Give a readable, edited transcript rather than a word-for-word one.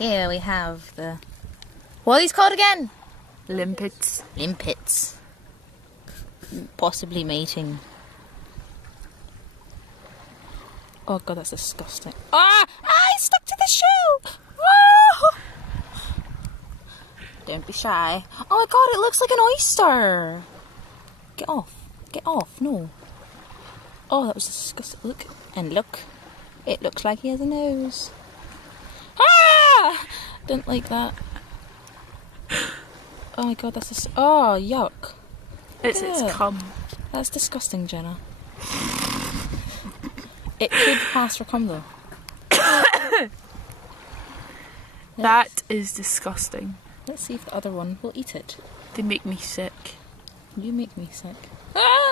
Here we have the... What are these called again? Limpits. Limpits. Possibly mating. Oh god, that's disgusting. Ah! It's stuck to the shoe! Oh! Don't be shy. Oh my god, it looks like an oyster! Get off. Get off, no. Oh, that was disgusting. Look. And look. It looks like he has a nose. Ah! Don't like that. Oh my god, that's oh, yuck. It's cum. That's disgusting, Jenna. It could pass for cum though. That is disgusting. Let's see if the other one will eat it. They make me sick. You make me sick. Ah!